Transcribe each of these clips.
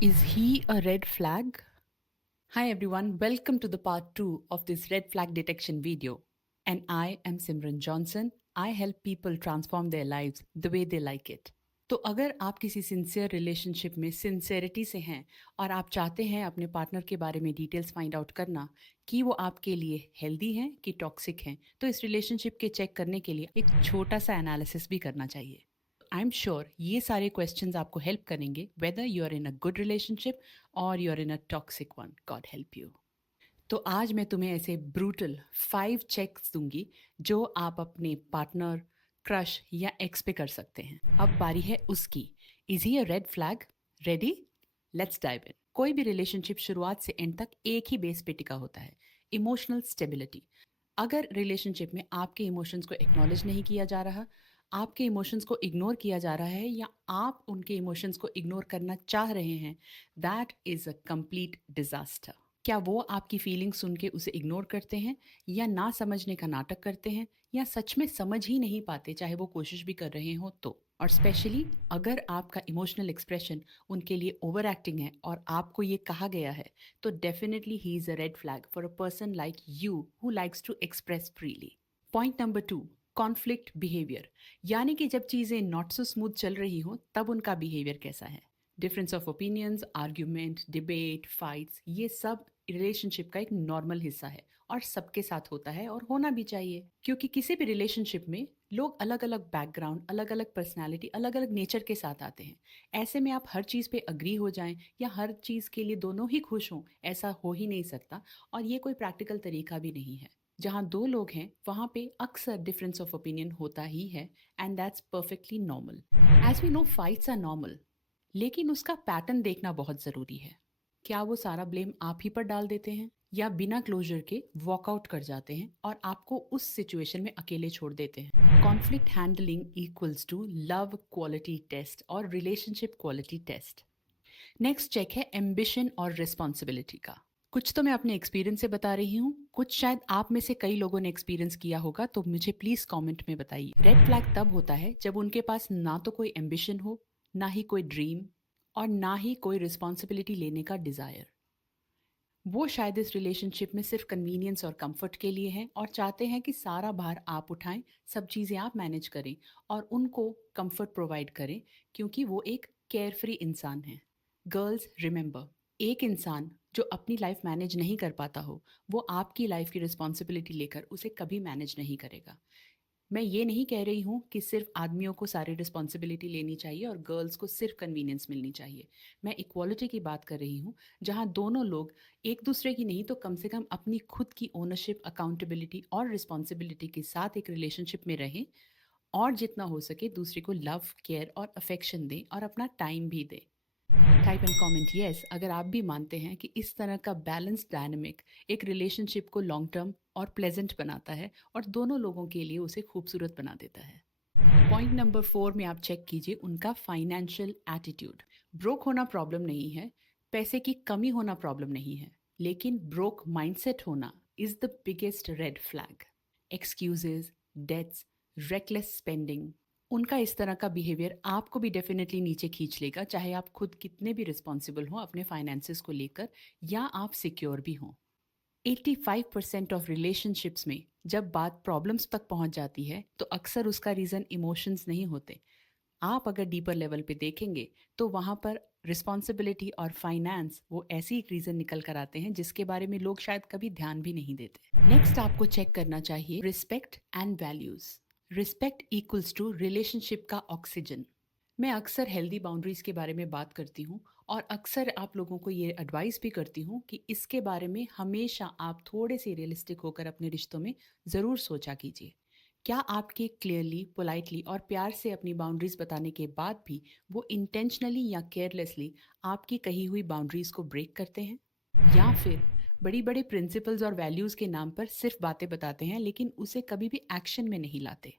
Is he a red flag? Hi everyone, welcome to the part 2 of this red flag detection video. And I am Simran Johnson. I help people transform their lives the way they like it. तो अगर आप किसी sincere relationship में sincerity से हैं और आप चाहते हैं अपने पार्टनर के बारे में डिटेल्स फाइंड आउट करना कि वो आपके लिए हेल्दी हैं कि टॉक्सिक हैं, तो इस रिलेशनशिप के चेक करने के लिए एक छोटा सा एनालिसिस भी करना चाहिए। आई एम श्योर ये सारे क्वेश्चंस आपको हेल्प करेंगे whether you are in a good relationship और you are in a toxic one, god help you. तो आज मैं तुम्हें ऐसे ब्रूटल 5 चेक्स दूंगी जो आप अपने पार्टनर, क्रश या एक्स पे कर सकते हैं। अब बारी है उसकी। Is he a red flag? Ready? Let's dive in. कोई भी रिलेशनशिप शुरुआत से एंड तक एक ही बेस पे टिका होता है, इमोशनल स्टेबिलिटी। अगर रिलेशनशिप में आपके इमोशंस को एक्नॉलेज नहीं किया जा रहा, आपके इमोशंस को इग्नोर किया जा रहा है या आप उनके इमोशंस को इग्नोर करना चाह रहे हैं, that is a complete disaster. क्या वो आपकी फीलिंग सुन के उसे इग्नोर करते हैं या ना समझने का नाटक करते हैं या सच में समझ ही नहीं पाते चाहे वो कोशिश भी कर रहे हो तो। और स्पेशली अगर आपका इमोशनल एक्सप्रेशन उनके लिए ओवर एक्टिंग है और आपको ये कहा गया है, तो definitely he is a red flag for a person like you who likes to express freely. Point number 2, conflict behaviour. यानी कि जब चीज़ें नॉट सो स्मूथ चल रही हो तब उनका बिहेवियर कैसा है। Difference of opinions, argument, debate, fights, ये सब रिलेशनशिप का एक नॉर्मल हिस्सा है और सबके साथ होता है और होना भी चाहिए, क्योंकि किसी भी रिलेशनशिप में लोग अलग अलग बैकग्राउंड, अलग अलग पर्सनालिटी, अलग अलग नेचर के साथ आते हैं। ऐसे में आप हर चीज़ पे अग्री हो जाएं या हर चीज़ के लिए दोनों ही खुश हों, ऐसा हो ही नहीं सकता। और ये कोई प्रैक्टिकल तरीका भी नहीं है। जहाँ दो लोग हैं वहाँ पे अक्सर डिफरेंस ऑफ ओपिनियन होता ही है, and that's perfectly normal. As we know fights are normal, लेकिन उसका पैटर्न देखना बहुत ज़रूरी है। क्या वो सारा ब्लेम आप ही पर डाल देते हैं या बिना क्लोजर के वॉकआउट कर जाते हैं और आपको उस सिचुएशन में अकेले छोड़ देते हैं। Conflict handling equals to love quality test और relationship quality test. Next check है एम्बिशन और रिस्पॉन्सिबिलिटी का। कुछ तो मैं अपने एक्सपीरियंस से बता रही हूँ, कुछ शायद आप में से कई लोगों ने एक्सपीरियंस किया होगा, तो मुझे प्लीज कमेंट में बताइए। रेड फ्लैग तब होता है जब उनके पास ना तो कोई एम्बिशन हो, ना ही कोई ड्रीम और ना ही कोई रिस्पॉन्सिबिलिटी लेने का डिजायर। वो शायद इस रिलेशनशिप में सिर्फ कन्वीनियंस और कंफर्ट के लिए हैं और चाहते हैं कि सारा भार आप उठाएं, सब चीज़ें आप मैनेज करें और उनको कंफर्ट प्रोवाइड करें, क्योंकि वो एक केयर फ्री इंसान है। गर्ल्स रिमेंबर, एक इंसान जो अपनी लाइफ मैनेज नहीं कर पाता हो, वो आपकी लाइफ की रिस्पॉन्सिबिलिटी लेकर उसे कभी मैनेज नहीं करेगा। मैं ये नहीं कह रही हूँ कि सिर्फ आदमियों को सारी रिस्पॉन्सिबिलिटी लेनी चाहिए और गर्ल्स को सिर्फ कन्वीनियंस मिलनी चाहिए। मैं इक्वालिटी की बात कर रही हूँ, जहाँ दोनों लोग एक दूसरे की नहीं तो कम से कम अपनी खुद की ओनरशिप, अकाउंटेबिलिटी और रिस्पॉन्सिबिलिटी के साथ एक रिलेशनशिप में रहें और जितना हो सके दूसरे को लव, केयर और अफेक्शन दें और अपना टाइम भी दें। टाइप एंड कमेंट यस अगर आप भी मानते हैं कि इस तरह का बैलेंस डायनेमिक एक रिलेशनशिप को लॉन्ग टर्म और प्लेजेंट बनाता है और दोनों लोगों के लिए उसे खूबसूरत बना देता है। पॉइंट नंबर 4 में आप चेक कीजिए उनका फाइनेंशियल एटीट्यूड। ब्रोक होना प्रॉब्लम नहीं है, पैसे की कमी होना प्रॉब्लम नहीं है, लेकिन ब्रोक माइंडसेट होना is the biggest red flag. Excuses, debts, reckless spending, उनका इस तरह का बिहेवियर आपको भी डेफिनेटली नीचे खींच लेगा, चाहे आप खुद कितने भी रिस्पॉन्सिबल हों अपने फाइनेंसेस को लेकर या आप सिक्योर भी हों। 85% ऑफ रिलेशनशिप्स में जब बात प्रॉब्लम्स तक पहुंच जाती है तो अक्सर उसका रीज़न इमोशंस नहीं होते। आप अगर डीपर लेवल पे देखेंगे तो वहाँ पर रिस्पॉन्सिबिलिटी और फाइनेंस वो ऐसी एक रीज़न निकल कर आते हैं जिसके बारे में लोग शायद कभी ध्यान भी नहीं देते। नेक्स्ट आपको चेक करना चाहिए respect and values. Respect equals to relationship का ऑक्सीजन। मैं अक्सर हेल्दी बाउंड्रीज के बारे में बात करती हूँ और अक्सर आप लोगों को ये एडवाइस भी करती हूँ कि इसके बारे में हमेशा आप थोड़े से रियलिस्टिक होकर अपने रिश्तों में ज़रूर सोचा कीजिए। क्या आपके क्लियरली, पोलाइटली और प्यार से अपनी बाउंड्रीज बताने के बाद भी वो इंटेंशनली या केयरलेसली आपकी कही हुई बाउंड्रीज को ब्रेक करते हैं, या फिर बड़ी बड़े प्रिंसिपल्स और वैल्यूज़ के नाम पर सिर्फ बातें बताते हैं लेकिन उसे कभी भी एक्शन में नहीं लाते।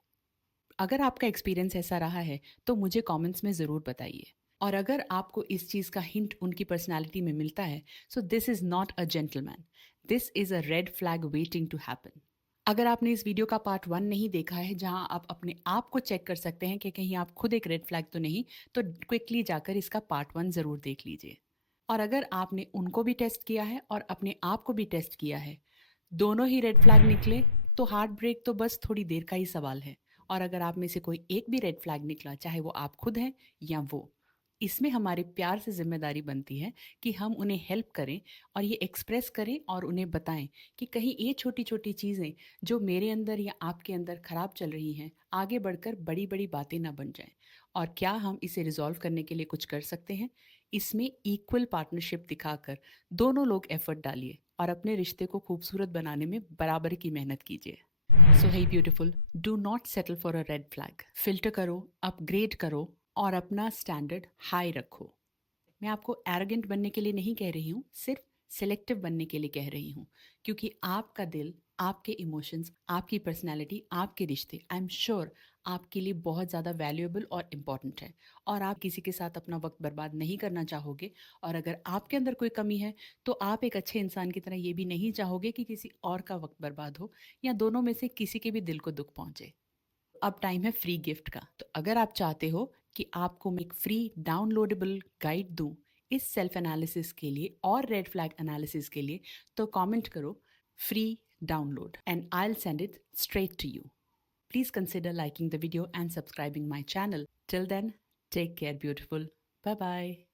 अगर आपका एक्सपीरियंस ऐसा रहा है तो मुझे कमेंट्स में ज़रूर बताइए। और अगर आपको इस चीज़ का हिंट उनकी पर्सनालिटी में मिलता है, so this is not a gentleman, this is a red flag waiting to happen. अगर आपने इस वीडियो का पार्ट 1 नहीं देखा है जहां आप अपने आप को चेक कर सकते हैं कि कहीं आप खुद एक रेड फ्लैग तो नहीं, तो क्विकली जाकर इसका पार्ट 1 ज़रूर देख लीजिए। और अगर आपने उनको भी टेस्ट किया है और अपने आप को भी टेस्ट किया है, दोनों ही रेड फ्लैग निकले, तो हार्ट ब्रेक तो बस थोड़ी देर का ही सवाल है। और अगर आप में से कोई एक भी रेड फ्लैग निकला, चाहे वो आप खुद हैं या वो, इसमें हमारे प्यार से ज़िम्मेदारी बनती है कि हम उन्हें हेल्प करें और ये एक्सप्रेस करें और उन्हें बताएं कि कहीं ये छोटी-छोटी चीज़ें जो मेरे अंदर या आपके अंदर खराब चल रही हैं, आगे बढ़कर बड़ी-बड़ी बातें ना बन जाएँ। और क्या हम इसे रिज़ॉल्व करने के लिए कुछ कर सकते हैं? इसमें इक्वल पार्टनरशिप दिखाकर दोनों लोग एफर्ट डालिए और अपने रिश्ते को खूबसूरत बनाने में बराबर की मेहनत कीजिए। So hey beautiful, do not settle for a red flag. Filter करो, अपग्रेड करो और अपना स्टैंडर्ड हाई रखो। मैं आपको एरोगेंट बनने के लिए नहीं कह रही हूँ, सिर्फ सिलेक्टिव बनने के लिए कह रही हूँ। क्योंकि आपका दिल, आपके इमोशंस, आपकी पर्सनैलिटी, आपके रिश्ते, आई एम श्योर आपके लिए बहुत ज़्यादा वैल्यूएबल और इम्पॉर्टेंट है। और आप किसी के साथ अपना वक्त बर्बाद नहीं करना चाहोगे। और अगर आपके अंदर कोई कमी है, तो आप एक अच्छे इंसान की तरह ये भी नहीं चाहोगे कि किसी और का वक्त बर्बाद हो या दोनों में से किसी के भी दिल को दुख पहुंचे। अब टाइम है फ्री गिफ्ट का। तो अगर आप चाहते हो कि आपको मैं एक फ्री डाउनलोडेबल गाइड दूं इस सेल्फ एनालिसिस के लिए और रेड फ्लैग एनालिसिस के लिए, तो कमेंट करो free download and I will send it straight to you. Please consider liking the video and subscribing my channel. Till then, take care beautiful. Bye bye.